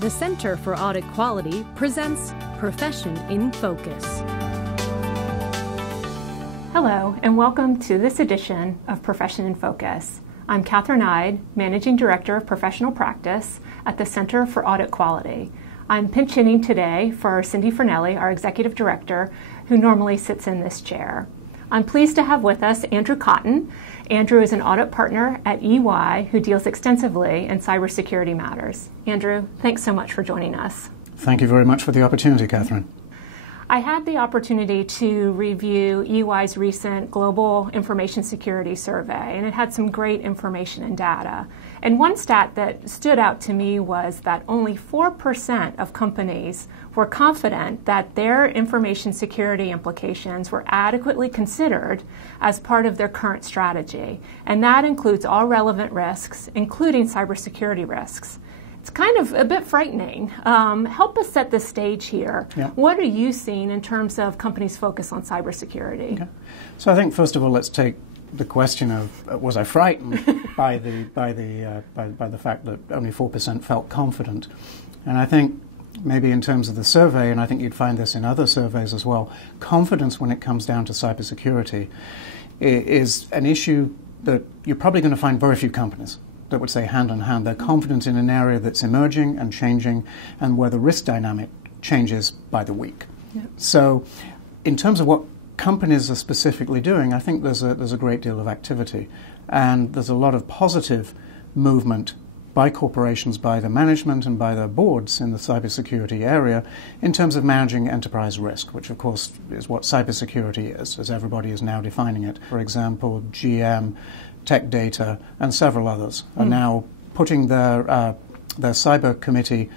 The Center for Audit Quality presents Profession in Focus. Hello, and welcome to this edition of Profession in Focus. I'm Catherine Ide, Managing Director of Professional Practice at the Center for Audit Quality. I'm pinch hitting today for Cindy Fernelli, our Executive Director, who normally sits in this chair. I'm pleased to have with us Andrew Cotton. Andrew is an audit partner at EY who deals extensively in cybersecurity matters. Andrew, thanks so much for joining us. Thank you very much for the opportunity, Catherine. I had the opportunity to review EY's recent Global Information Security Survey, and it had some great information and data. And one stat that stood out to me was that only 4% of companies were confident that their information security implications were adequately considered as part of their current strategy. And that includes all relevant risks, including cybersecurity risks. It's kind of a bit frightening. Help us set the stage here. Yeah. What are you seeing in terms of companies' focus on cybersecurity? Okay. So I think first of all, let's take the question of was I frightened by the fact that only 4% felt confident, and I think maybe in terms of the survey, and I think you'd find this in other surveys as well, confidence when it comes down to cybersecurity is an issue that you're probably going to find very few companies that would say hand in hand. They're confident in an area that's emerging and changing and where the risk dynamic changes by the week. Yeah. So in terms of what companies are specifically doing, I think there's a great deal of activity. And there's a lot of positive movement by corporations, by the management and by their boards in the cybersecurity area in terms of managing enterprise risk, which of course is what cybersecurity is, as everybody is now defining it. For example, GM, Tech Data, and several others are now putting their cyber committee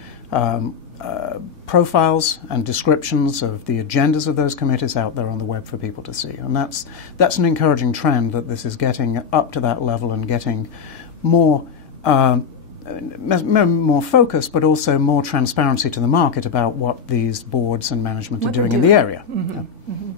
profiles and descriptions of the agendas of those committees out there on the web for people to see. And that's an encouraging trend that this is getting up to that level and getting more focus, but also more transparency to the market about what these boards and management are doing in the area. Mm-hmm. Yeah. Mm-hmm.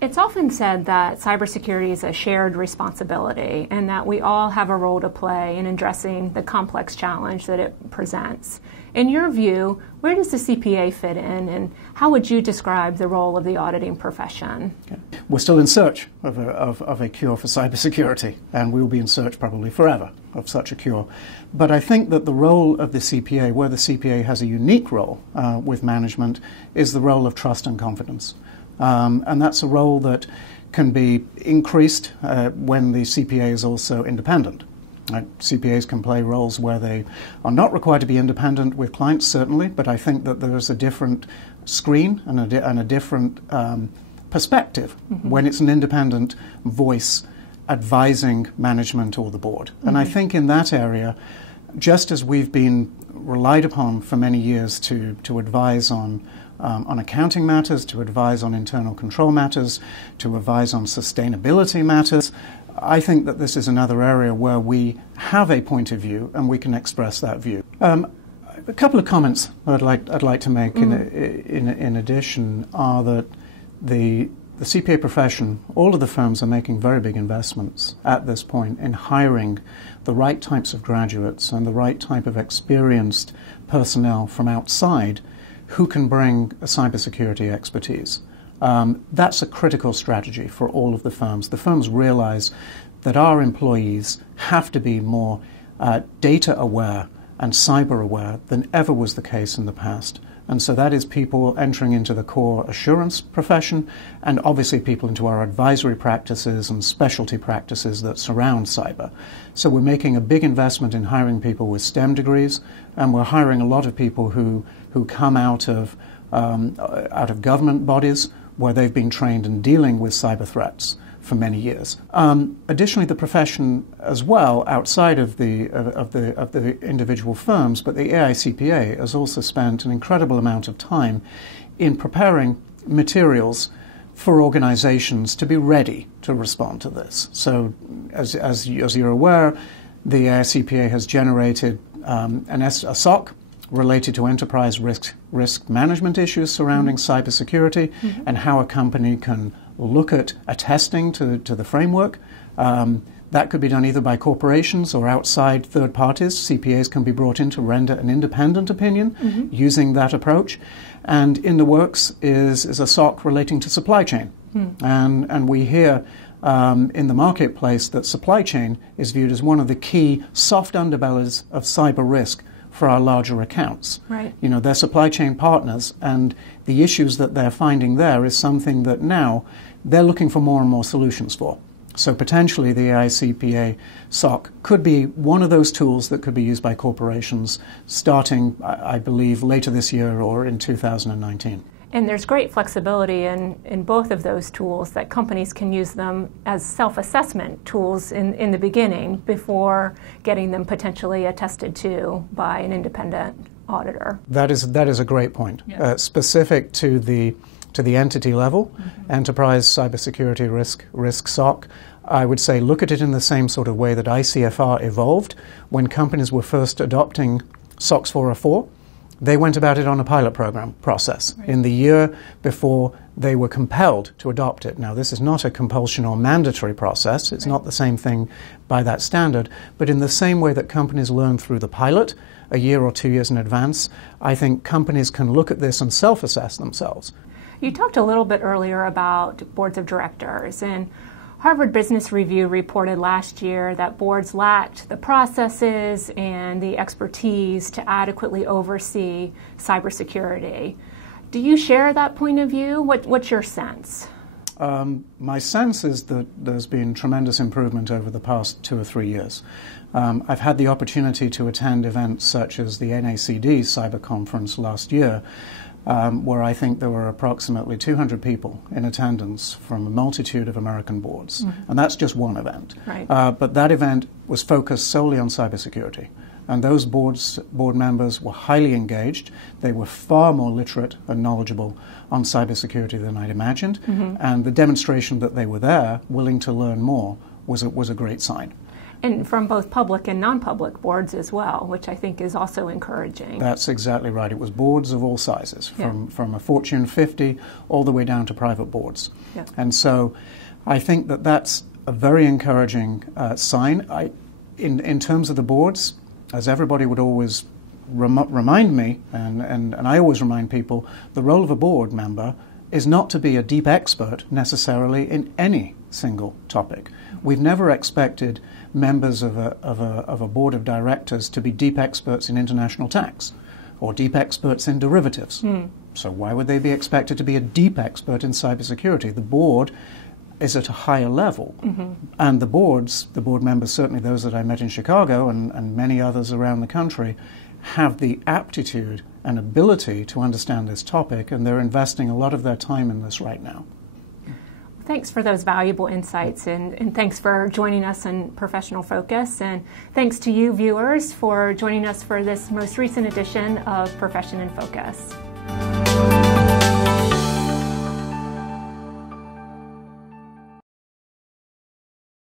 It's often said that cybersecurity is a shared responsibility and that we all have a role to play in addressing the complex challenge that it presents. In your view, where does the CPA fit in, and how would you describe the role of the auditing profession? Okay. We're still in search of a cure for cybersecurity, and we'll be in search probably forever of such a cure. But I think that the role of the CPA, where the CPA has a unique role with management, is the role of trust and confidence. And that's a role that can be increased when the CPA is also independent. CPAs can play roles where they are not required to be independent with clients, certainly, but I think that there is a different screen and a different perspective when it's an independent voice advising management or the board. And I think in that area, just as we've been relied upon for many years to advise on accounting matters, to advise on internal control matters, to advise on sustainability matters, I think that this is another area where we have a point of view and we can express that view. A couple of comments that I'd like to make in addition are that the CPA profession, all of the firms are making very big investments at this point in hiring the right types of graduates and the right type of experienced personnel from outside who can bring a cybersecurity expertise. That's a critical strategy for all of the firms. The firms realize that our employees have to be more data aware and cyber aware than ever was the case in the past. And so that is people entering into the core assurance profession and obviously people into our advisory practices and specialty practices that surround cyber. So we're making a big investment in hiring people with STEM degrees, and we're hiring a lot of people who come out of government bodies where they've been trained in dealing with cyber threats for many years. Additionally, the profession as well, outside of the individual firms, but the AICPA has also spent an incredible amount of time in preparing materials for organizations to be ready to respond to this. So, as you're aware, the AICPA has generated a SOC related to enterprise risk management issues surrounding cybersecurity and how a company can look at attesting to the framework. That could be done either by corporations or outside third parties. CPAs can be brought in to render an independent opinion using that approach. And in the works is a SOC relating to supply chain. And we hear in the marketplace that supply chain is viewed as one of the key soft underbellies of cyber risk for our larger accounts. Right. You know, they're supply chain partners, and the issues that they're finding there is something that now they're looking for more and more solutions for. So potentially the AICPA SOC could be one of those tools that could be used by corporations starting, I believe, later this year or in 2019. And there's great flexibility in both of those tools, that companies can use them as self-assessment tools in the beginning before getting them potentially attested to by an independent auditor. That is a great point. Yeah. Specific to the entity level, enterprise cybersecurity risk SOC, I would say look at it in the same sort of way that ICFR evolved. When companies were first adopting SOX 404, they went about it on a pilot program process in the year before they were compelled to adopt it. Now, this is not a compulsion or mandatory process. It's not the same thing by that standard. But in the same way that companies learn through the pilot a year or 2 years in advance, I think companies can look at this and self-assess themselves. You talked a little bit earlier about boards of directors, and Harvard Business Review reported last year that boards lacked the processes and the expertise to adequately oversee cybersecurity. Do you share that point of view? What's your sense? My sense is that there's been tremendous improvement over the past 2 or 3 years. I've had the opportunity to attend events such as the NACD Cyber Conference last year, where I think there were approximately 200 people in attendance from a multitude of American boards. And that's just one event. Right. But that event was focused solely on cybersecurity. And those board members were highly engaged. They were far more literate and knowledgeable on cybersecurity than I'd imagined. And the demonstration that they were there, willing to learn more, was a great sign. And from both public and non-public boards as well, which I think is also encouraging. That's exactly right. It was boards of all sizes, from a Fortune 50 all the way down to private boards. Yeah. And so I think that that's a very encouraging sign. In terms of the boards, as everybody would always remind me, and I always remind people, the role of a board member is not to be a deep expert necessarily in any single topic. We've never expected members of a board of directors to be deep experts in international tax or deep experts in derivatives. So why would they be expected to be a deep expert in cybersecurity? The board is at a higher level. And the board members, certainly those that I met in Chicago and many others around the country, have the aptitude and ability to understand this topic, and they're investing a lot of their time in this right now. Thanks for those valuable insights, and thanks for joining us in Professional Focus, and thanks to you viewers for joining us for this most recent edition of Profession in Focus.